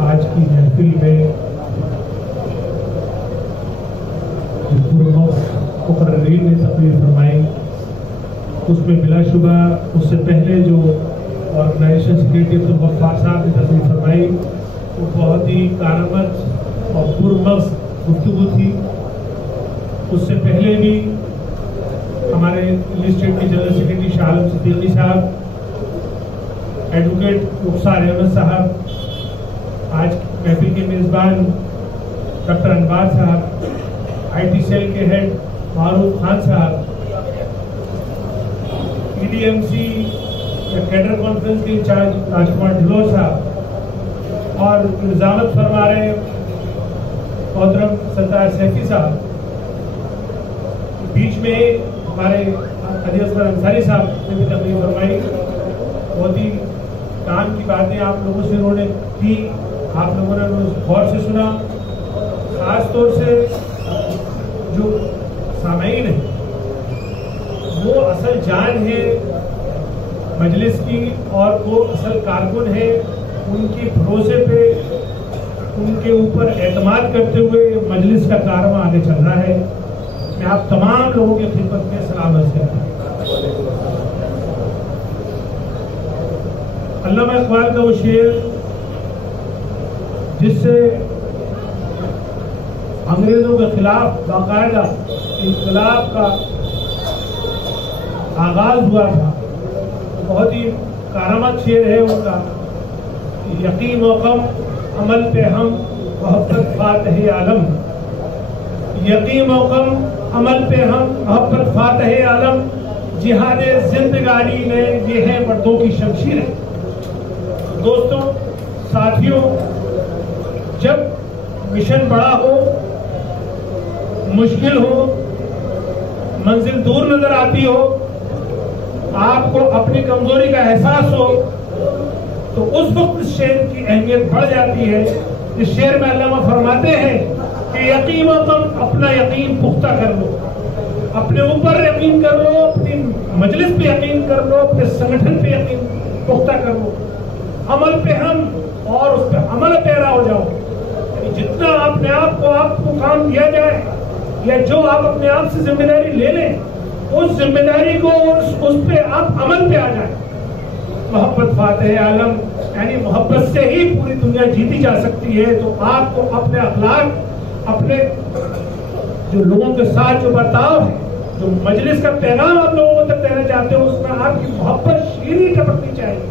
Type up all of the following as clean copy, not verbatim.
आज की महफिल में मुकर्रीन ने तकरीर फरमाई, उसमें बिलाशुबा उससे पहले जो ऑर्गेनाइजेशन सेक्रेटरी अब्दुल गफ्फार साहब ने तकरीर फरमाई वो बहुत ही कारगर और पुरमग़ज़ गुफ्तगू थी। उससे पहले भी हमारे लिस्टेड के जनरल सेक्रेटरी शाह आलम सिद्दीकी साहब, एडवोकेट रुखसार अहमद साहब, आज महफिल के मेज़बान डॉक्टर अनवार साहब, IT सेल के हेड मारूफ खान साहब, EDMC या कैडर कॉन्फ्रेंस के इंचार्ज राजकुमार ढिल्लोर साहब और निजामत फरमा रहे मोहतरम सरदार सैफी साहब, बीच में हमारे हाजी असगर अंसारी साहब ने भी तकरीर फरमाई। बहुत ही काम की बातें आप लोगों से उन्होंने की, आप लोगों ने गौर से सुना। खास तौर से जो सामईन है वो असल जान है मजलिस की और वो असल कारकुन है। उनकी भरोसे पे उनके ऊपर एतमाद करते हुए मजलिस का कारवां आगे चल रहा है। मैं आप तमाम लोगों की खिदमत में सलाम अर्ज़ करता हूं। अल्लामा इक़बाल का वो शेर जिससे अंग्रेजों के खिलाफ बाकायदा इंक़िलाब का आगाज हुआ था, बहुत ही कारामद शेर है उनका। यकीन व गम अमल पे हम मोहब्बत फातह आलम, यकीन व गम अमल पे हम मोहब्बत फातह आलम, जिहाद जिंदगानी में ये है मर्दों की शमशीर है। दोस्तों, साथियों, जब मिशन बड़ा हो, मुश्किल हो, मंजिल दूर नजर आती हो, आपको अपनी कमजोरी का एहसास हो, तो उस वक्त इस शेर की अहमियत बढ़ जाती है। इस शेर में अल्लामा फरमाते हैं कि यकीन तुम अपना यकीन पुख्ता कर लो, अपने ऊपर यकीन कर लो, अपनी मजलिस पे यकीन कर लो, अपने संगठन पे यकीन पुख्ता कर लो, अमल पे हम और उस पर अमल पैरा हो जाओ। जितना अपने आप को काम दिया जाए या जो आप अपने आप से जिम्मेदारी ले लें, उस जिम्मेदारी को उस पे आप अमल पे आ जाए। मोहब्बत फातह आलम यानी मोहब्बत से ही पूरी दुनिया जीती जा सकती है। तो आपको अपने अखलाक, अपने जो लोगों के साथ जो बर्ताव है, जो मजलिस का पैगाम आप लोगों तक देना चाहते हो, उसमें आपकी मोहब्बत शीरी टपकनी चाहिए।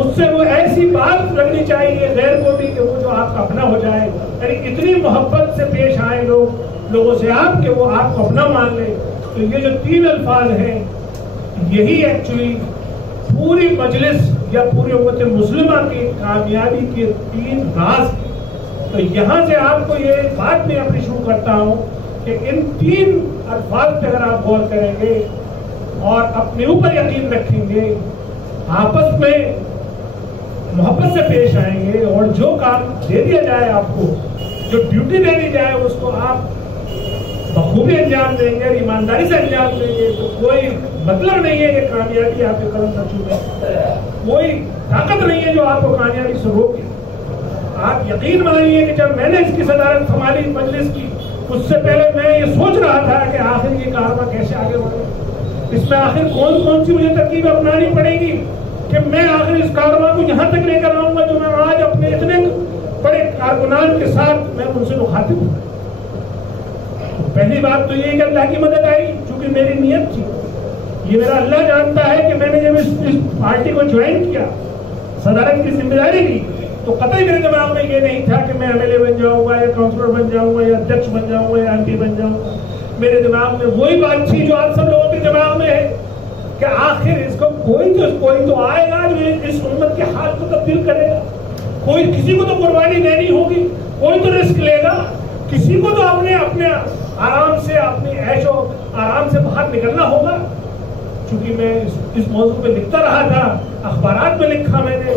उससे वो ऐसी बात लगनी चाहिए गैर को भी कि वो जो आपका अपना हो जाए। यानी इतनी मोहब्बत से पेश आए लोगों से आप कि वो आपको अपना मान ले। तो ये जो 3 अल्फाज हैं, यही एक्चुअली पूरी मजलिस या पूरी उम्मत मुस्लिमा की कामयाबी के 3 राज। तो यहाँ से आपको ये बात मैं अपनी शुरू करता हूँ कि इन 3 अल्फाज पे अगर आप गौर करेंगे और अपने ऊपर यकीन रखेंगे, आपस में मोहब्बत से पेश आएंगे और जो काम दे दिया जाए, आपको जो ड्यूटी दे दी जाए, उसको आप बखूबी अंजाम देंगे, ईमानदारी से अंजाम देंगे, तो कोई मतलब नहीं है कि कामयाबी आपके कदम न छूटे, कोई ताकत नहीं है जो आपको कामयाबी से रोके। आप यकीन बनाइए कि जब मैंने इसकी सदारत संभाली मजलिस की, उससे पहले मैं ये सोच रहा था कि आखिर ये कारवां कैसे आगे बढ़े, इसमें आखिर कौन कौन सी मुझे तरकीब अपनानी पड़ेगी कि मैं आखिर इस कारवां को यहाँ तक लेकर आऊंगा जो मैं आज अपने इतने बड़े कारकुनान के साथ मैं उनसे मुखातिब हूँ। पहली बात तो ये कि अल्लाह की मदद आई, क्योंकि मेरी नीयत थी। ये मेरा अल्लाह जानता है कि मैंने जब इस पार्टी को ज्वाइन किया, सदारत की जिम्मेदारी ली, तो कतई मेरे दिमाग में ये नहीं था कि मैं MLA बन जाऊंगा या काउंसलर बन जाऊंगा या अध्यक्ष बन जाऊंगा या MP बन जाऊंगा। मेरे दिमाग में वही बात थी जो आप सब लोगों के दिमाग में है कि आखिर इसको कोई तो आएगा जो इस उम्मत के हाल को तब्दील करेगा, कोई किसी को तो कुर्बानी देनी होगी। कोई तो रिस्क लेगा, किसी को तो अपने आराम से, अपनी ऐशो आराम से बाहर निकलना होगा। क्योंकि मैं इस मौजू पे लिखता रहा था, अखबारात में लिखा मैंने,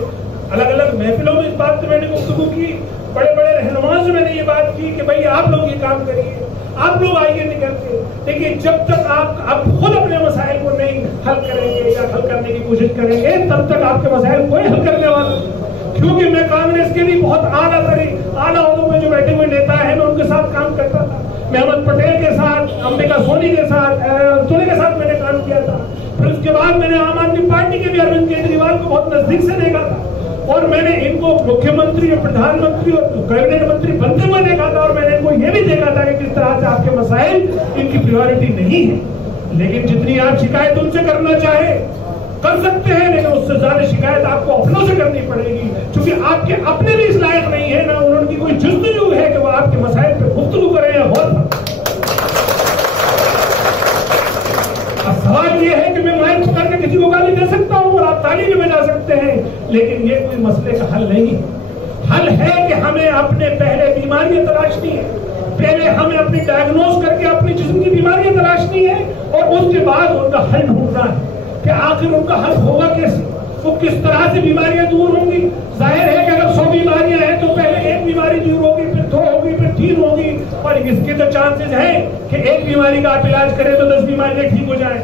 अलग अलग महफिलों में इस बात पे मैंने गुफ्तगू की, बड़े बड़े रहनुमाओं से मैंने ये बात की कि भाई आप लोग ये काम करिए, आप लोग आइए निकल के। लेकिन जब तक आप खुद अपने मसाइल को नहीं हल करेंगे या हल करने की कोशिश करेंगे, तब तक आपके मसाइल कोई हल करने वाला नहीं। क्योंकि मैं कांग्रेस के भी बहुत आला ओहदों में जो बैठे हुए नेता है, मैं उनके साथ काम करता था। मैं अहमद पटेल के साथ, अंबिका सोनी के साथ मैंने काम किया था। फिर उसके बाद मैंने आम आदमी पार्टी के भी अरविंद केजरीवाल को बहुत नजदीक से देखा था, और मैंने इनको मुख्यमंत्री और प्रधानमंत्री और कैबिनेट मंत्री बनते हुए देखा था, और मैंने इनको ये भी देखा था कि किस तरह से आपके मसाइल इनकी प्रायोरिटी नहीं है। लेकिन जितनी आप शिकायत उनसे करना चाहे कर सकते हैं, लेकिन उससे ज्यादा शिकायत आपको अपनों से करनी पड़ेगी, क्योंकि आपके अपने भी इस लायक नहीं है, ना उनकी कोई जुस्तजू है कि वो आपके मसाइल पे गुफ्तगू करें या गौर। सवाल ये है कि मैं माइक पकड़ के किसी को गाली दे सकता हूं और आप ताली भी बजा सकते हैं, लेकिन ये कोई मसले का हल नहीं है। हल है कि हमें अपने पहले बीमारियां तलाशनी है, पहले हमें अपनी डायग्नोज करके अपनी जिस्म की बीमारियां तलाशनी है, और उसके बाद उनका हल ढूंढना है कि आखिर उनका हल होगा कैसे, वो किस तरह से बीमारियां दूर होंगी। जाहिर है कि अगर 100 बीमारियां हैं तो पहले एक बीमारी दूर होगी, फिर 2 होगी, फिर 3 होगी, और इसके तो चांसेस हैं कि एक बीमारी का आप इलाज करें तो 10 बीमारियां ठीक हो जाएं।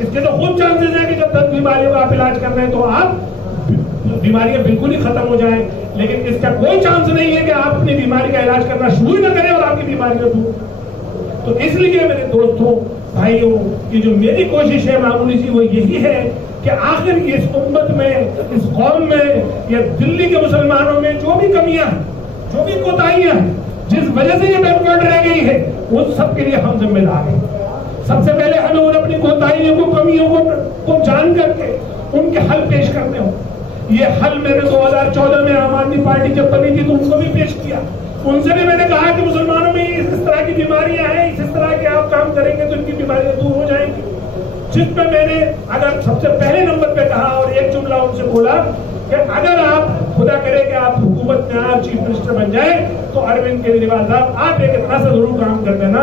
इसके तो खूब चांसेस हैं कि जब 10 बीमारियों का आप इलाज कर रहे हैं तो आप बीमारियां बिल्कुल ही खत्म हो जाएं। लेकिन इसका कोई चांस नहीं है कि आप अपनी बीमारी का इलाज करना शुरू ही ना करें और आपकी बीमारियां दूर। तो इसलिए मेरे दोस्तों, भाइयों, ये जो मेरी कोशिश है मामूली सी, वो यही है कि आखिर इस उम्मत में, इस कौम में या दिल्ली के मुसलमानों में जो भी कमियां हैं, जो भी कोताहियां हैं, जिस वजह से ये बैकवर्ड रह गई है, उन सब के लिए हम जिम्मेदार हैं। सबसे पहले हमें उन अपनी कोताहियों को, कमियों को जान करके उनके हल पेश करने हो। ये हल मैंने 2014 में आम आदमी पार्टी जब बनी थी तो उनको भी पेश किया। उनसे भी मैंने कहा कि मुसलमानों में इस तरह की बीमारियां हैं, इस तरह के आप काम करेंगे तो इनकी बीमारियां दूर हो जाएंगी। जिसमें मैंने अगर सबसे पहले नंबर पे कहा और एक जुमला उनसे बोला कि अगर आप खुदा करे कि आप हुकूमत में आप चीफ मिनिस्टर बन जाए तो अरविंद केजरीवाल साहब आप एक इतना सा जरूर काम कर देना।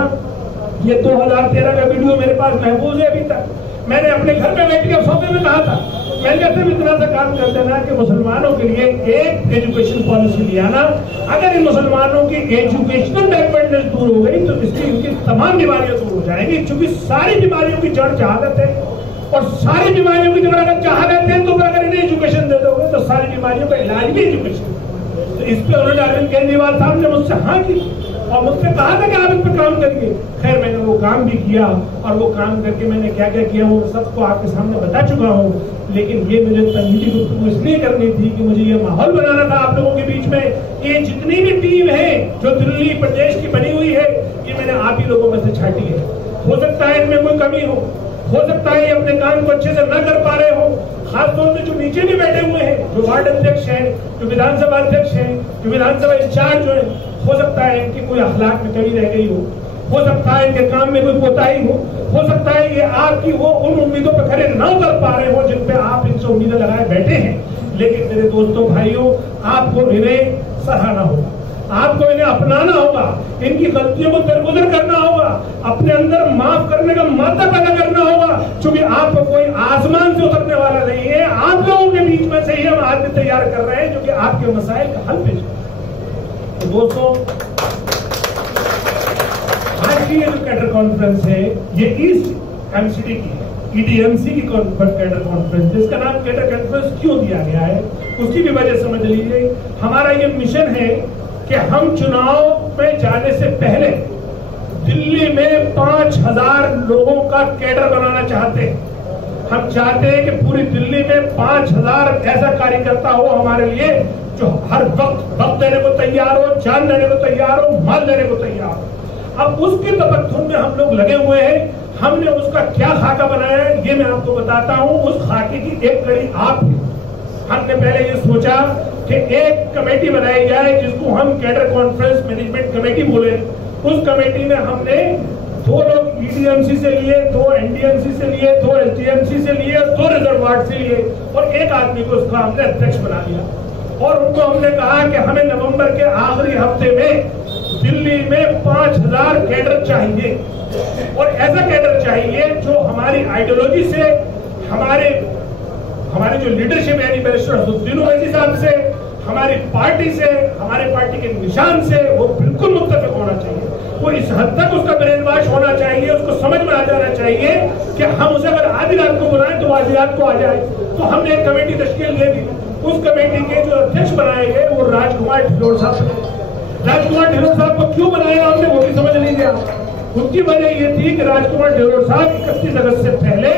ये 2013 का वीडियो मेरे पास महफूज है अभी तक। मैंने अपने घर में बैठ के सोफे में कहा था, मैंने सिर्फ इतना सा काम कर देना कि मुसलमानों के लिए एक एजुकेशन पॉलिसी ले आना। अगर इन मुसलमानों की एजुकेशनल बैकवर्डनेस दूर हो गई तो इसकी इनकी तमाम बीमारियां दूर हो जाएंगी, क्योंकि सारी बीमारियों की जड़ जहालत है, और सारी बीमारियों की जड़ अगर जहालत है तो अगर इन्हें एजुकेशन दे दोगे तो सारी बीमारियों का इलाज भी एजुकेशन। तो इस पे उन्होंने अरविंद केजरीवाल साहब ने मुझसे हाँ की और मुझसे कहा था कि आप इस पर काम करिए। खैर मैंने वो काम भी किया, और वो काम करके मैंने क्या क्या किया वो सबको आपके सामने बता चुका हूँ। लेकिन ये मुझे तंजीदी गुफ्तगू इसलिए करनी थी कि मुझे ये माहौल बनाना था आप लोगों के बीच में। ये जितनी भी टीम है जो दिल्ली प्रदेश की बनी हुई है, ये मैंने आप ही लोगों में से छाटी है। हो सकता है इनमें कोई कमी हो सकता है ये अपने काम को अच्छे से न कर पा रहे हो, खासतौर से जो नीचे भी बैठे हुए हैं, जो वार्ड अध्यक्ष हैं, जो विधानसभा अध्यक्ष हैं, जो विधानसभा इंचार्ज हैं, हो सकता है इनकी कोई अखलाक में कमी रह गई हो सकता है इनके काम में कोई कोताही हो सकता है ये आपकी वो उन उम्मीदों पर खड़े न उतर पा रहे हो जिन पे आप इनसे उम्मीदें लगाए बैठे हैं। लेकिन मेरे दोस्तों, भाइयों, आपको इन्हें सराहना होगा, आपको इन्हें अपनाना होगा, इनकी गलतियों को दरगुजर करना होगा, अपने अंदर माफ करने का मादा पैदा करना होगा, क्योंकि आपको कोई आसमान से उतरने वाला नहीं है। आप लोगों के बीच में से ही हम आदमी तैयार कर रहे हैं जो कि आपके मसाइल का हल पेश करें। तो दोस्तों, आज की ये जो कैडर कॉन्फ्रेंस है ये ईस्ट एमसीडी की है, ईडीएमसी की कैडर कॉन्फ्रेंस है। इसका नाम कैडर कॉन्फ्रेंस क्यों दिया गया है उसकी भी वजह समझ लीजिए। हमारा ये मिशन है कि हम चुनाव में जाने से पहले दिल्ली में 5000 लोगों का कैडर बनाना चाहते हैं। हम चाहते हैं कि पूरी दिल्ली में 5000 ऐसा कार्यकर्ता हो हमारे लिए जो हर वक्त देने को तैयार हो, जान देने को तैयार हो, माल देने को तैयार हो। अब उसके तबक्कुन में हम लोग लगे हुए हैं। हमने उसका क्या खाका बनाया है ये मैं आपको बताता हूं। उस खाके की एक कड़ी आप है। हमने पहले ये सोचा कि एक कमेटी बनाई जाए जिसको हम कैडर कॉन्फ्रेंस मैनेजमेंट कमेटी बोले। उस कमेटी में हमने 2 लोग ईडीएमसी से लिए, 2 एनडीएमसी से लिए, 2 एसडीएमसी से लिए, 2 रिजर्व वार्ड से लिए और एक आदमी को उसका हमने अध्यक्ष बना लिया। और उनको हमने कहा कि हमें नवंबर के आखिरी हफ्ते में दिल्ली में 5000 कैडर चाहिए, और ऐसा कैडर चाहिए जो हमारी आइडियोलॉजी से, हमारे जो लीडरशिप यानी बैरिस्टर असदुद्दीन ओवैसी साहब से, हमारी पार्टी से, हमारे पार्टी के निशान से वो बिल्कुल मुत्तफिक होना चाहिए। वो इस हद तक उसका ब्रेन वॉश होना चाहिए, उसको समझ में आ जाना चाहिए कि हम उसे अगर आधी रात को बुलाएं तो आधी रात को आ जाए। तो हमने एक कमेटी तश्कील दे दी। उस कमेटी के जो अध्यक्ष बनाए गए वो राजकुमार ढिल्लोर साहब। राजकुमार ढिल्लोर साहब को क्यों बनाया हमने वो भी समझ लीजिए आप। उनकी वजह ये थी कि राजकुमार ढिल्लोर साहब 31 अगस्त से पहले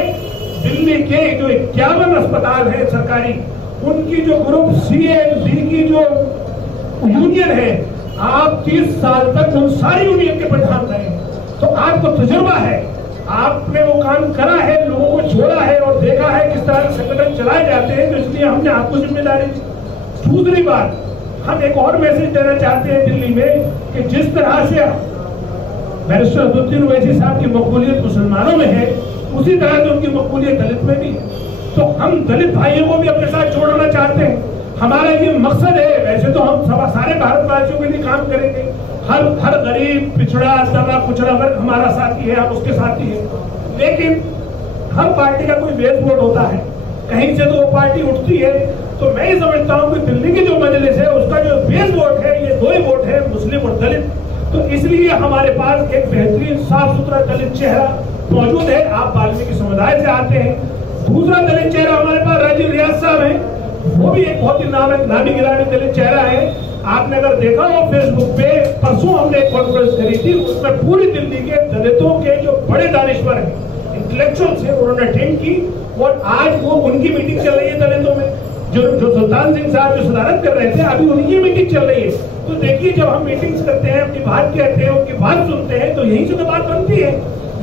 दिल्ली के जो 51 अस्पताल है सरकारी, उनकी जो ग्रुप CND की जो यूनियन है, आप 30 साल तक उन सारी यूनियन के प्रधान रहे, तो आपको तजुर्बा है, आपने वो काम करा है, लोगों को जोड़ा है और देखा है किस तरह से संगठन चलाए जाते हैं, तो इसलिए हमने आपको जिम्मेदारी दी। दूसरी बात, हम एक और मैसेज देना चाहते हैं दिल्ली में कि जिस तरह से बैरिस्टर असदुद्दीन ओवैसी साहब की मकबूलियत मुसलमानों में है, उसी तरह से उनकी मकबूलियत दलित में भी है। तो हम दलित भाइयों को भी अपने साथ जोड़ना चाहते हैं। हमारा ये मकसद है, वैसे तो हम सारे भारतवासियों के लिए काम करेंगे, हर गरीब, पिछड़ा, दबा कुचला वर्ग हमारा साथी है, हम उसके साथी हैं, लेकिन हर पार्टी का कोई बेस वोट होता है, कहीं से तो वो पार्टी उठती है। तो मैं ये समझता हूँ कि दिल्ली की जो मजलिस है उसका जो बेस वोट है, ये 2 ही वोट है, मुस्लिम और दलित। तो इसलिए हमारे पास एक बेहतरीन साफ सुथरा दलित चेहरा मौजूद है। आप वाल्मीकि समुदाय से आते हैं। दूसरा दलित चेहरा हमारे पास राजीव रियाज साहब है, वो भी एक बहुत ही नामी गिरामी दलित चेहरा है। आपने अगर देखा हो फेसबुक पे, परसों हमने एक कॉन्फ्रेंस करी थी, उसमें पूरी दिल्ली के दलितों के जो बड़े दानिश्वर हैं, इंटेलेक्चुअल्स हैं, उन्होंने अटेंड की, और आज वो उनकी मीटिंग चल रही है दलितों में। जो सुल्तान सिंह साहब जो सदारत कर रहे थे, अभी उनकी मीटिंग चल रही है। तो देखिए, जब हम मीटिंग्स करते हैं, अपनी बात कहते हैं, उनकी बात सुनते हैं, तो यहीं से तो बात बनती है।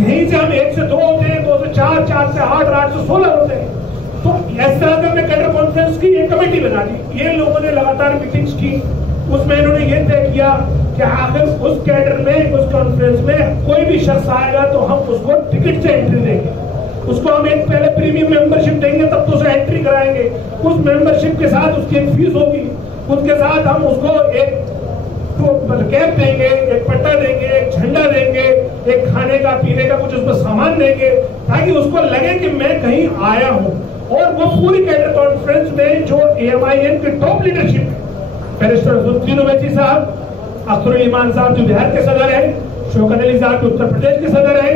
यहीं से हम 1 से 2 होते हैं, 2 से 4, 4 से 8, 8 से 16 होते हैं। तो इस तरह से हमने कैडर कॉन्फ्रेंस की एक कमेटी बना दी। ये लोगों ने लगातार मीटिंग्स की, उसमें इन्होंने ये तय किया कि आखिर उस कैडर में, उस कॉन्फ्रेंस में कोई भी शख्स आएगा तो हम उसको टिकट से एंट्री देंगे, उसको हम एक पहले प्रीमियम मेंबरशिप देंगे, तब तो उसे एंट्री कराएंगे। उस मेंबरशिप के साथ उसकी एक फीस होगी, उसके साथ हम उसको एक कैप देंगे, एक पट्टा देंगे, एक झंडा देंगे, एक खाने का पीने का कुछ उसको सामान देंगे, ताकि उसको लगे कि मैं कहीं आया हूं। और वो पूरी कैडर कॉन्फ्रेंस में जो AMIN की टॉप लीडरशिप है, बैरिस्टर असदुद्दीन ओवैसी साहब, अख्तरुल ईमान साहब जो बिहार के सदर है, शौकत अली साहब जो उत्तर प्रदेश के सदर है,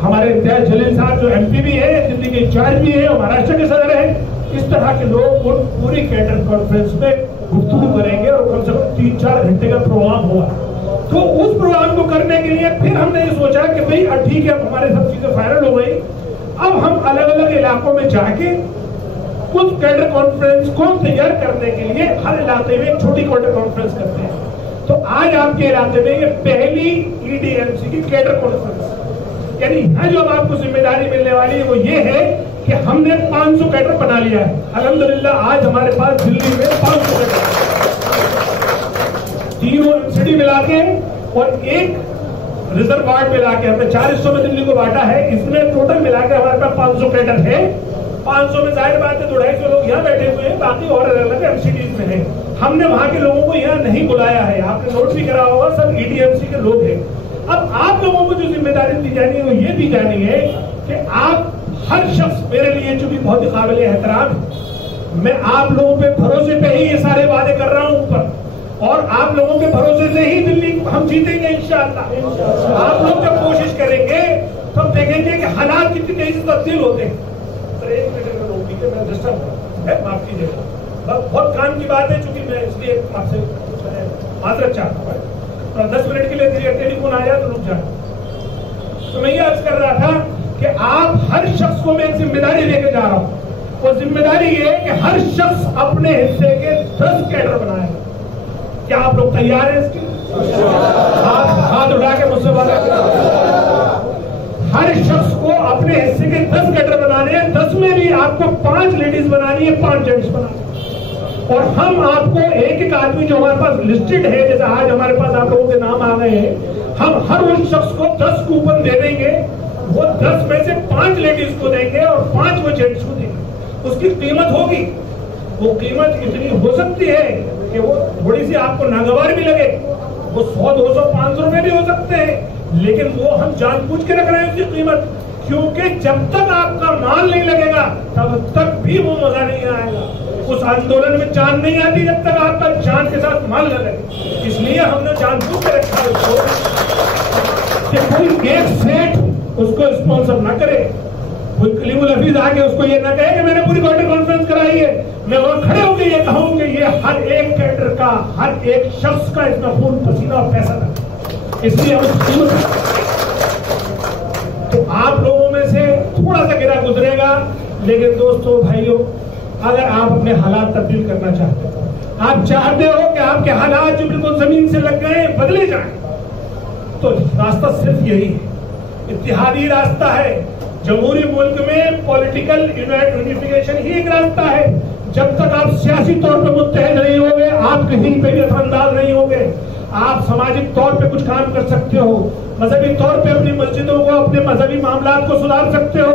हमारे इम्तियाज जलील साहब जो MP भी है, दिल्ली के इंचार्ज भी है और महाराष्ट्र के सदर है, इस तरह के लोग वो पूरी कैडर कॉन्फ्रेंस में गुफ्तगू करेंगे और कम से कम 3-4 घंटे का प्रोग्राम होगा। तो उस प्रोग्राम को करने के लिए फिर हमने ये सोचा कि भाई ठीक है, अब हमारे सब चीजें फाइनल हो गई, अब हम अलग अलग इलाकों में जाके उस कैडर कॉन्फ्रेंस को तैयार करने के लिए हर इलाके में एक छोटी कैडर कॉन्फ्रेंस करते हैं। तो आज आपके इलाके में ये पहली EDMC की कैडर कॉन्फ्रेंस, यानी यहाँ जो आपको जिम्मेदारी मिलने वाली है वो ये है कि हमने 500 कैडर बना लिया है। अल्हम्दुलिल्लाह आज हमारे पास दिल्ली में 500 कैडर, 3 सिटी मिला के और एक रिजर्व वार्ड मिला के हमने 4 हिस्सों में दिल्ली को बांटा है। इसमें टोटल मिला के हमारे पास 500 कैडर है। 500 में जाहिर बात है 250 लोग यहाँ बैठे हुए हैं, बाकी और अलग अलग MCDs में है। हमने वहां के लोगों को यहाँ नहीं बुलाया है, आपने नोट भी करा होगा, सब EDMC के लोग हैं। अब आप लोगों को जो जिम्मेदारी दी जानी है वो ये दी जानी है कि आप हर शख्स, मेरे लिए जो भी बहुत ही काबिल एहतराम है, मैं आप लोगों पे भरोसे पे ही ये सारे वादे कर रहा हूँ ऊपर, और आप लोगों के भरोसे से ही दिल्ली हम जीतेंगे इंशाअल्लाह। आप लोग जब कोशिश करेंगे तो हम देखेंगे कि हालात कितनी तेजी से तब्दील होते हैं। सर 1 मिनट में रोक दीजिए, मैं डिस्टर्ब है, माफ कीजिएगा, बहुत काम की बात है, चूंकि मैं इसलिए आपसे माजरत चाहता हूँ। 10 मिनट के लिए टेलीफोन आया तो रुक जाए। तो मैं ये अर्ज कर रहा था कि आप हर शख्स को मैं एक जिम्मेदारी लेके जा रहा हूँ। वो जिम्मेदारी ये है कि हर शख्स अपने हिस्से के 10 कैडर बनाए। क्या आप लोग तैयार हैं इसके? हाथ उठा के मुझसे वादा हर शख्स को अपने हिस्से के 10 कैडर बनाने हैं। 10 में भी आपको 5 लेडीज बनानी है, 5 जेंट्स बनाने, और हम आपको एक एक आदमी जो हमारे पास लिस्टेड है, जैसे आज हमारे पास आप लोगों के नाम आ गए हैं, हम हर उन शख्स को 10 कूपन दे देंगे। वो 10 में से 5 लेडीज को देंगे और 5 वो जेंट्स को देंगे। उसकी कीमत होगी वो कीमत इतनी हो सकती है कि वो थोड़ी सी आपको नागवार भी लगे, वो 100, 200, 500 रुपए भी हो सकते हैं, लेकिन वो हम जानबूझ के रख रहे हैं उसकी कीमत, क्योंकि जब तक आपका माल नहीं लगेगा तब तक भी वो मजा नहीं आएगा। उस आंदोलन में जान नहीं आती जब तक आपका जान के साथ माल न लगे। इसलिए हमने जानबूझ के रखा उसको कि कोई एक सेठ उसको स्पॉन्सर न करे, कोई कलीमुल हफीज आके उसको ये ना कहे कि मैंने पूरी क्वार्टर कॉन्फ्रेंस कराई है, मैं वहां खड़े होकर ये कहूं कि ये हर एक कैडर का, हर एक शख्स का इसमें खून पसीना और पैसा लगा। इसलिए तो आप लोगों में से थोड़ा सा गिरा गुजरेगा, लेकिन दोस्तों भाइयों, अगर आप अपने हालात तब्दील करना चाहते हो, आप चाहते हो कि आपके हालात जो बिल्कुल जमीन से लग गए बदले जाएं, तो रास्ता सिर्फ यही है, इत्तिहादी रास्ता है। जमहूरी मुल्क में पॉलिटिकल यूनिफिकेशन ही एक रास्ता है। जब तक आप सियासी तौर पर मुत्तहद नहीं होंगे, आप कहीं पे भी असरअंदाज नहीं होंगे। आप सामाजिक तौर पे कुछ काम कर सकते हो, मजहबी तौर पे अपनी मस्जिदों को, अपने मजहबी मामलात को सुधार सकते हो,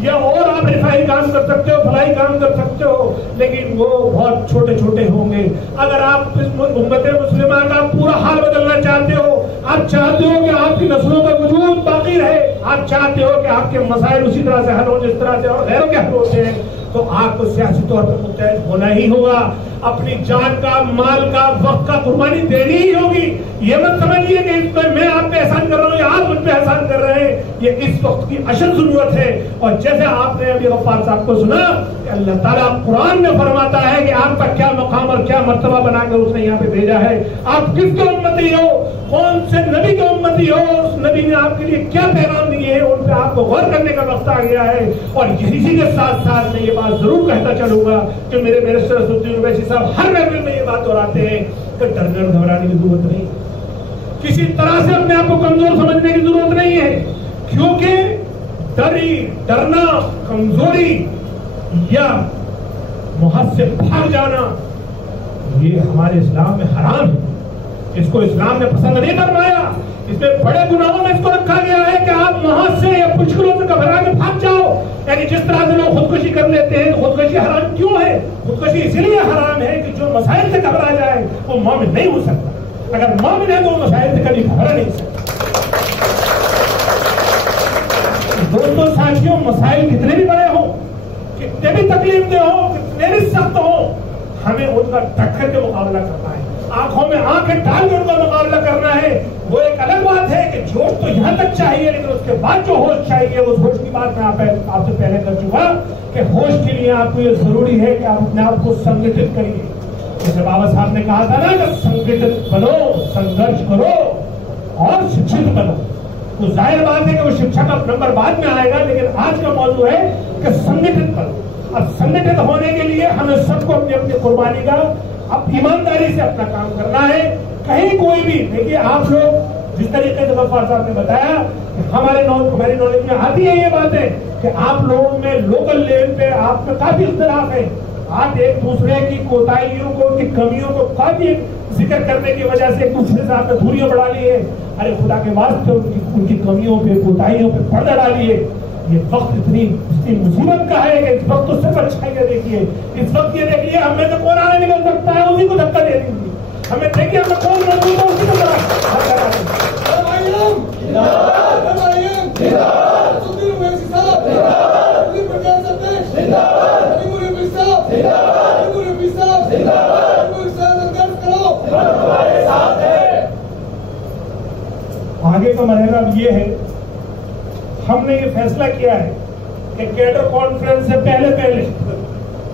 या और आप रिफाई काम कर सकते हो, भलाई काम कर सकते हो, लेकिन वो बहुत छोटे छोटे होंगे। अगर आप उम्मत मुस्लिमा का पूरा हाल बदलना चाहते हो, आप चाहते हो कि आपकी नस्लों का वजूद बाकी रहे, आप चाहते हो कि आपके मसाइल उसी तरह से हल हो जिस तरह से और गैरों के हल होते हैं, तो आपको सियासी तौर पर मुत्तहद होना ही होगा। अपनी जान का, माल का, वक्त का कुर्बानी देनी ही होगी। ये मत समझिए कि इस पर मैं आप पे एहसान कर रहा हूँ या आप मुझ पे एहसान कर रहे हैं, ये इस वक्त की अशद जरूरत है। और जैसे आपने अभी गफ्फार साहब को सुना कि अल्लाह ताला कुरान में फरमाता है कि आपका क्या मकाम और क्या मर्तबा बनाकर उसने यहाँ पे भेजा है, आप किसके उम्मती हो, कौन से नबी के उम्मती हो, उस नबी ने आपके लिए क्या पैगाम दिए हैं, उन पे आपको गौर करने का वक्त आ गया है। और इसी के साथ साथ मैं ये बात जरूर कहता चलूंगा कि मेरे बैरिस्टर असदुद्दीन ओवैसी साहब हर महफिल में ये बात दोहराते हैं कि डरने और घबराने की जरूरत नहीं, किसी तरह से अपने आप को कमजोर समझने की जरूरत नहीं है, क्योंकि डरना, कमजोरी या मुहद से भाग जाना ये हमारे इस्लाम में हराम है। इसको इस्लाम ने पसंद नहीं फरमाया। इसमें बड़े गुनाहों में इसको रखा गया है कि आप मुहद से या मुश्किलों से घबरा के भाग जाओ। यानी जिस तरह से लोग खुदकुशी कर लेते हैं, खुदकुशी हराम क्यों है? खुदकुशी इसलिए हराम है कि जो मसाइल से घबरा जाए वो मोमिन नहीं हो सकता। अगर मोमिन है तो वो मसाइल से कभी घबरा नहीं सकता। दोस्तों साथियों, मसाइल कितने भी बड़े हो, कितने भी तकलीफ दे हो, कितने भी सख्त हो, हमें उनका डट करके मुकाबला करना है, आंखों में आंखें डाल के उनका मुकाबला करना है। वो एक अलग बात है कि जोश तो यहाँ तक चाहिए, लेकिन उसके बाद जो होश चाहिए, उस होश की बात मैं आपसे पहले कर चुका कि होश के लिए आपको ये जरूरी है कि आप अपने आप को संगठित करिए। जैसे बाबा साहब ने कहा था ना कि संगठित बनो, संघर्ष करो और शिक्षित बनो। तो जाहिर बात है कि वो शिक्षा का नंबर बाद में आएगा, लेकिन आज का मौजूद है कि संगठित बनो। अब संगठित होने के लिए हमें सबको अपनी अपनी कुर्बानी का, अब ईमानदारी से अपना काम करना है। कहीं कोई भी देखिए, आप लोग जिस तरीके से गफ्फार साहब ने बताया, हमारी नॉलेज में आती है ये बातें कि आप लोगों में लोकल लेवल पे आप में काफी इख्तिलाफ है। आप एक दूसरे की कोताहियों को, उनकी कमियों को काफी जिक्र करने की वजह से एक दूसरे से आपने दूरियां बढ़ा ली है। अरे खुदा के वास्ते उनकी कमियों पे, कोताहियों पे पर्दा डालिए। ये वक्त इतनी मुसीबत का है कि इस वक्त तो सिर्फ अच्छाई देखिए। इस वक्त ये देखिए, हमें तो कौन आने निकल सकता है, उसी को धक्का दे दीजिए। हमें देखिए हमें कौन मौजूद है, उसी को आगे का मरहला अब ये है, हमने ये फैसला किया है कि कैडर कॉन्फ्रेंस से पहले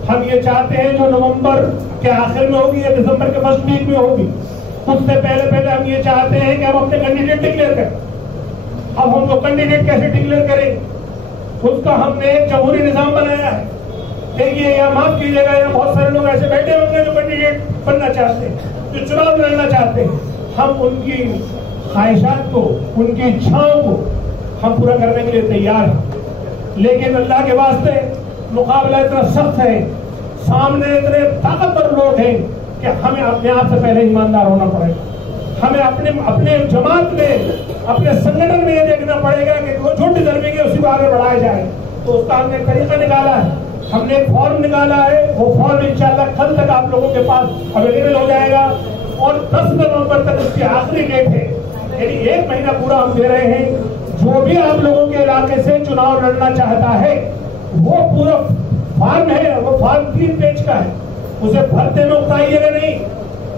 हम ये चाहते हैं जो नवंबर के आखिर में होगी या दिसंबर के फर्स्ट वीक में होगी, उससे पहले हम ये चाहते हैं कि हम अपने कैंडिडेट डिक्लेयर करें। अब हम लोग कैंडिडेट कैसे डिक्लेयर करें, उसका हमने एक जमहूरी निजाम बनाया है। देखिए, या माफ कीजिएगा, या बहुत सारे लोग ऐसे बैठे होंगे जो कैंडिडेट बनना चाहते हैं, जो चुनाव लड़ना चाहते हैं। हम उनकी ख्वाहिशात को, उनकी इच्छाओं को हम पूरा करने के लिए तैयार हैं, लेकिन अल्लाह के वास्ते मुकाबला इतना सख्त है, सामने इतने ताकतवर लोग हैं कि हमें अपने आप से पहले ईमानदार होना पड़ेगा। हमें अपने जमात में, अपने संगठन में ये देखना पड़ेगा कि जो डिजर्विंग है उसी को आगे बढ़ाया जाए। तो उसका हमने तरीका निकाला है हमने एक फॉर्म निकाला है, वो फॉर्म इंशाल्लाह कल तक आप लोगों के पास अवेलेबल हो जाएगा और 10 नवंबर तक उसकी आखिरी डेट है, यानी 1 महीना पूरा हम दे रहे हैं। जो भी आप लोगों के इलाके से चुनाव लड़ना चाहता है वो पूरा फॉर्म है, वो फॉर्म 3 पेज का है, उसे भरते में उतारिएगा नहीं।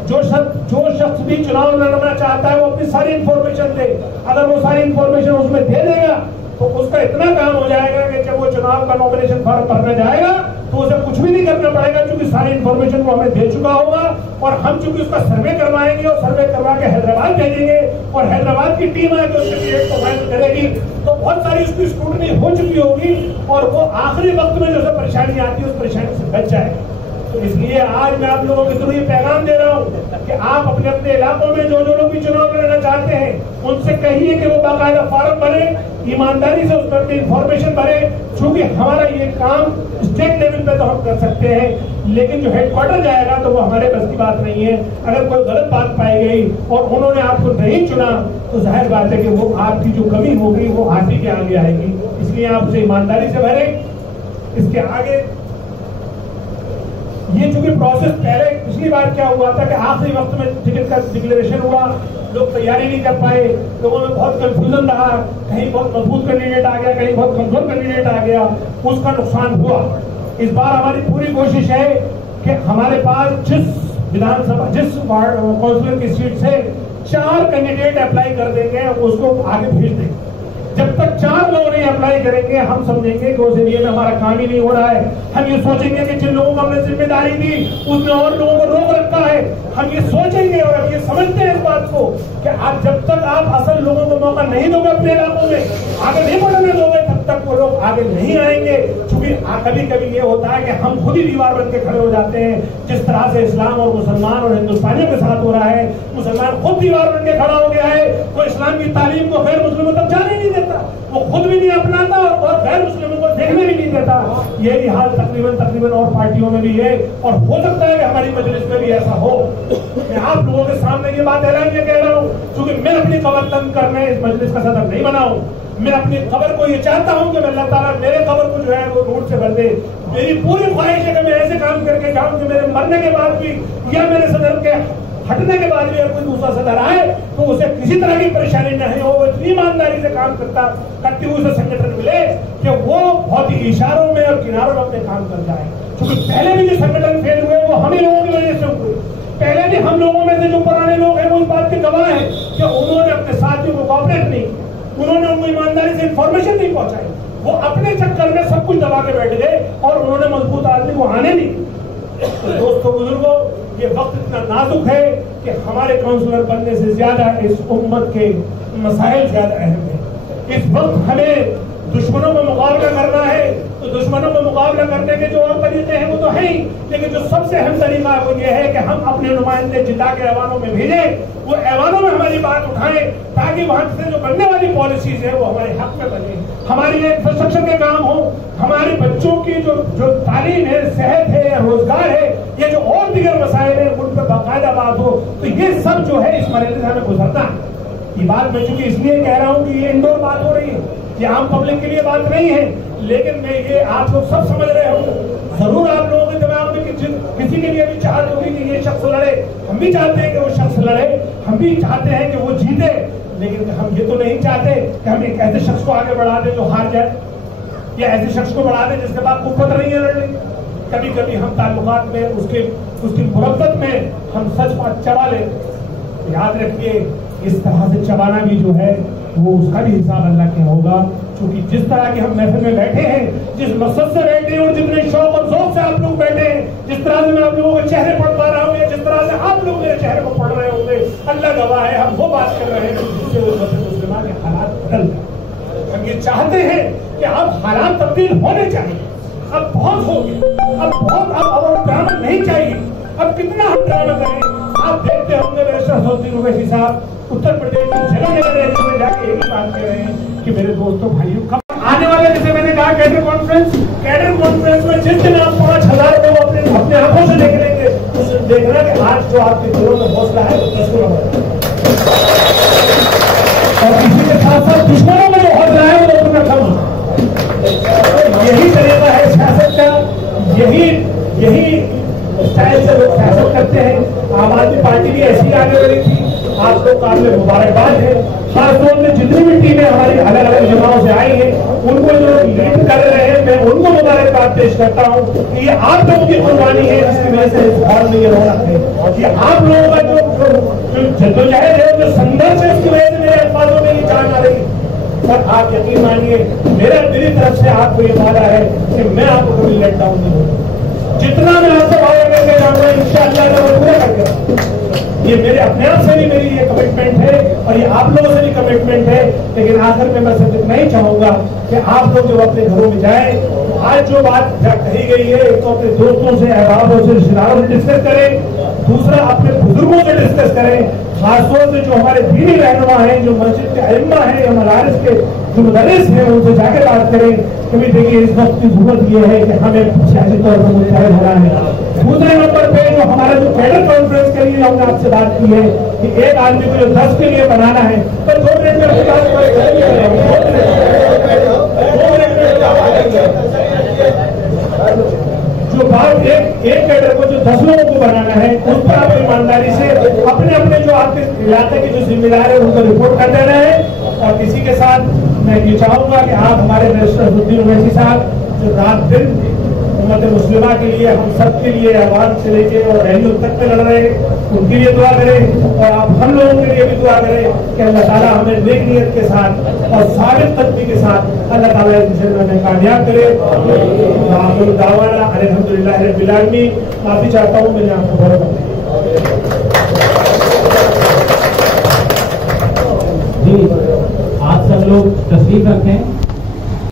जो शख्स भी चुनाव लड़ना चाहता है वो अपनी सारी इंफॉर्मेशन दे, अगर वो सारी इंफॉर्मेशन उसमें दे देगा तो उसका इतना काम हो जाएगा कि जब वो चुनाव का नॉमिनेशन फॉर्म भरने जाएगा तो उसे कुछ भी नहीं करना पड़ेगा, क्योंकि सारी इंफॉर्मेशन वो हमें दे चुका होगा और हम चूंकि उसका सर्वे करवाएंगे और सर्वे करवा के हैदराबाद भेजेंगे और हैदराबाद की टीम आके उसके लिए फाइनल करेगी, तो बहुत सारी उसकी स्क्रूटनी हो चुकी होगी और वो आखिरी वक्त में जो परेशानी आती है उस परेशानी से बच जाएगा। तो इसलिए आज मैं आप लोगों के थ्रू ये पैगाम दे रहा हूँ कि आप अपने अपने इलाकों में जो लोग भी चुनाव लड़ना चाहते हैं उनसे कहिए कि वो बाकायदा फॉर्म भरे, ईमानदारी से उस पर इंफॉर्मेशन भरे। चूंकि हमारा ये काम स्टेट लेवल पे तो हम कर सकते हैं, लेकिन जो हेडक्वार्टर जाएगा तो वो हमारे बस की बात नहीं है। अगर कोई गलत बात पाई गई और उन्होंने आपको नहीं चुना तो जाहिर बात है कि वो आपकी जो कमी होगी वो आप ही के आगे आएगी। इसलिए आप उसे ईमानदारी से भरे। इसके आगे ये चूंकि प्रोसेस पहले पिछली बार क्या हुआ था कि आखिरी वक्त में टिकट का डिक्लेरेशन हुआ, लोग तैयारी नहीं कर पाए, लोगों में बहुत कंफ्यूजन रहा, कहीं बहुत मजबूत कैंडिडेट आ गया, कहीं बहुत कमजोर कैंडिडेट आ गया, उसका नुकसान हुआ। इस बार हमारी पूरी कोशिश है कि हमारे पास जिस विधानसभा जिस वार्ड काउंसिलर की सीट से 4 कैंडिडेट अप्लाई कर देंगे उसको आगे भेज देंगे। जब तक 4 लोग नहीं अप्लाई करेंगे हम समझेंगे कि उस एरिया में हमारा काम ही नहीं हो रहा है। हम ये सोचेंगे कि जिन लोगों को हमने जिम्मेदारी दी उसने और लोगों को रोक रखा है। हम ये सोचेंगे और हम ये समझते हैं इस बात को कि आज जब तक आप असल लोगों को मौका नहीं दोगे अपने इलाकों में, आगे नहीं बढ़ने दोगे, तब तक वो लोग आगे नहीं आएंगे। क्योंकि कभी कभी ये होता है कि हम खुद ही दीवार बन के खड़े हो जाते हैं, जिस तरह से इस्लाम और मुसलमान और हिंदुस्तानियों के साथ हो रहा है। मुसलमान खुद दीवार बन के खड़ा हो गया है, वो इस्लाम की तालीम को गैर मुस्लिमों तक जाने नहीं देता, वो खुद भी नहीं अपनाता और गैर मुस्लिमों को देखने भी नहीं देता। यही हाल तकरीबन और पार्टियों में भी है और हो सकता है कि हमारी मजलिस में भी ऐसा हो। मैं आप लोगों के सामने ये बात ऐलान के कह रहा हूँ, क्योंकि मैं अपनी कबर तंग करने इस मजलिस का सदर नहीं बनाऊं। मैं अपनी खबर को ये चाहता हूं कि अल्लाह ताला मेरे खबर को जो है वो नूर से भर दे। मेरी पूरी ख्वाहिश है कि मैं ऐसे काम करके जाऊं कि मेरे मरने के बाद भी या मेरे सदर के हटने के बाद भी अगर कोई दूसरा सदर आए तो उसे किसी तरह की परेशानी नहीं हो, वो इतनी ईमानदारी से काम करती हुई उसे संगठन मिले कि वो बहुत ही इशारों में और किनारों में अपने काम कर जाए। क्योंकि पहले भी जो संगठन फेल हुए वो हम ही लोगों की वजह से हुए। पहले भी हम लोगों में से जो पुराने लोग हैं वो इस बात के गवाह हैं कि उन्होंने अपने साथियों को कोऑपरेट नहीं, उन्होंने उनको ईमानदारी से इंफॉर्मेशन नहीं पहुंचाई, वो अपने चक्कर में सब कुछ दबा के बैठ गए और उन्होंने मजबूत आदमी को आने नहीं। तो दोस्तों बुजुर्गों, ये वक्त इतना नाजुक है कि हमारे काउंसलर बनने से ज्यादा इस उम्मत के मसाइल ज्यादा अहम है। इस वक्त हमें दुश्मनों का मुकाबला करना है, तो दुश्मनों का मुकाबला करने के जो और तरीके हैं वो तो है ही, लेकिन जो सबसे अहम तरीका है वो ये है कि हम अपने नुमाइंदे जिता के ऐवानों में भेजें, वो ऐवानों में हमारी बात उठाएं, ताकि वहां से जो बनने वाली पॉलिसीज है वो हमारे हक में बने, हमारी इंफ्रास्ट्रक्चर के काम हो, हमारे बच्चों की जो तालीम है, सेहत है, रोजगार है, ये जो और दीगर मसाइल है उन पर बाकायदा बात हो। तो ये सब जो है इस मरहले से हमें गुजरना है। ये बात मैं चूंकि इसलिए कह रहा हूँ कि ये इंडोर बात हो रही है, ये आम पब्लिक के लिए बात नहीं है, लेकिन मैं ये आप लोग सब समझ रहे हो। जरूर आप लोगों के दिमाग में किसी के लिए भी चाहत होगी कि ये शख्स लड़े, हम भी चाहते हैं कि वो शख्स लड़े, हम भी चाहते हैं कि वो जीते, लेकिन हम ये तो नहीं चाहते कि हम एक ऐसे शख्स को आगे बढ़ा दें जो हार जाए, या ऐसे शख्स को बढ़ा दें जिसके पास कुव्वत नहीं है लड़ने। कभी कभी हम ताल्लुकात में उसकी मुरब्बत में हम सच बात चबा लें। याद रखिए, इस तरह से चबाना भी जो है वो उसका भी हिसाब अल्लाह के होगा। क्योंकि जिस तरह के हम महफिल में बैठे हैं, जिस मकसद से बैठे हैं और जितने शौक और ज़ौक़ से आप लोग बैठे हैं, जिस तरह से मैं आप लोगों के चेहरे पढ़ पा रहा हूँ या जिस तरह से आप लोग मेरे चेहरे को पढ़ रहे होंगे, अल्लाह गवाह है, हम वो बात कर रहे हैं जिससे उम्मत मुस्लिमा के हालात बदल जाए। हम ये चाहते हैं कि अब हालात तब्दील होने चाहिए। अब बहुत हो गया, अब ड्रामा नहीं चाहिए। अब कितना हम ड्रामा करें? आप देखते होंगे ओवैसी साहब उत्तर प्रदेश की जगह जगह रैली में जाके एक ही बात कह रहे हैं कि मेरे दोस्तों भाइयों आने वाले, जैसे मैंने कहा कैडर कॉन्फ्रेंस में जिस दिन आप 5,000 लोग अपने आंखों से देख लेंगे, उस देखना कि आज जो आपके दिलों में हौसला है वो 10 गुना बढ़ेगा, और इसी के साथ साथ दुश्मनों में जो हौसला है वो 2 गुना कम। यही तरीका है सियासत का। यही स्टाइल से लोग फैसल करते हैं। आम आदमी पार्टी भी ऐसी आगे बढ़ी थी, आप लोग काबिल मुबारकबाद है। खासतौर में जितनी भी टीमें हमारी अलग अलग जमाओं से आई हैं, उनको जो लीड कर रहे हैं, मैं उनको मुबारकबाद पेश करता हूँ कि ये आप लोगों की कुर्बानी है जिसकी वजह से इस हॉल में ये रौनक है। कि आप लोगों का जो जद्दोजहद है, जो संघर्ष है, इसकी वजह से मेरे अल्फाजों में ये जान आ रही है। पर आप यकीन मानिए, मेरा दिली तरफ से आपको ये वादा है कि मैं आपको कभी लेट डाउन नहीं दूंगा। जितना मैं आपसे वादा करके जाऊंगा, इंशाअल्लाह मैं वो पूरा करके, ये मेरे अपने आप से भी मेरी ये कमिटमेंट है और ये आप लोगों से भी कमिटमेंट है। लेकिन आखिर में मैं सिर्फ इतना ही चाहूंगा कि आप लोग जब अपने घरों में जाएं, आज जो बात कही गई है, एक तो अपने दोस्तों से, अहबाबों से, रिश्तेदारों से डिस्कस करें, दूसरा अपने बुजुर्गों से डिस्कस करें, खासतौर से जो हमारे दीनी रहनुमा हैं, जो मस्जिद के अइम्मा हैं या मदारिस के जो मुदर्रिस हैं, उनसे जाके बात करें कि भाई देखिए इस वक्त की जरूरत ये है कि हमें सियासी तौर पर मुतहद होना है। दूसरे नंबर पे जो हमारा जो कैडर कॉन्फ्रेंस के लिए हमने आपसे बात की है कि एक आदमी को जो 10 के लिए बनाना है, तो 2 मिनट में जो बात एक कैडर को जो 10 लोगों को बनाना है, उस पर आप ईमानदारी से अपने अपने जो आपके इलाके के जो जिम्मेदार है उनको रिपोर्ट कर देना है। और इसी के साथ मैं ये चाहूंगा कि आप हमारे नसरुद्दीन ओवैसी साहब जो रात दिन उम्मत मुस्लिमा के लिए, हम सब के लिए, अवाम से लेके और रैलियों तक में लड़ रहे हैं, उनके लिए दुआ करें। और आप हम लोगों के लिए भी दुआ करें कि अल्लाह ताला हमें नेक नियत के साथ और साबित कदमी के साथ अल्लाह ताला इस मिशन में कामयाब करे। अल्हम्दुलिल्लाह रब्बिल आलमीन। माफी चाहता हूँ, मैंने आपको बहुत जी, आप सब लोग तशरीफ रखें।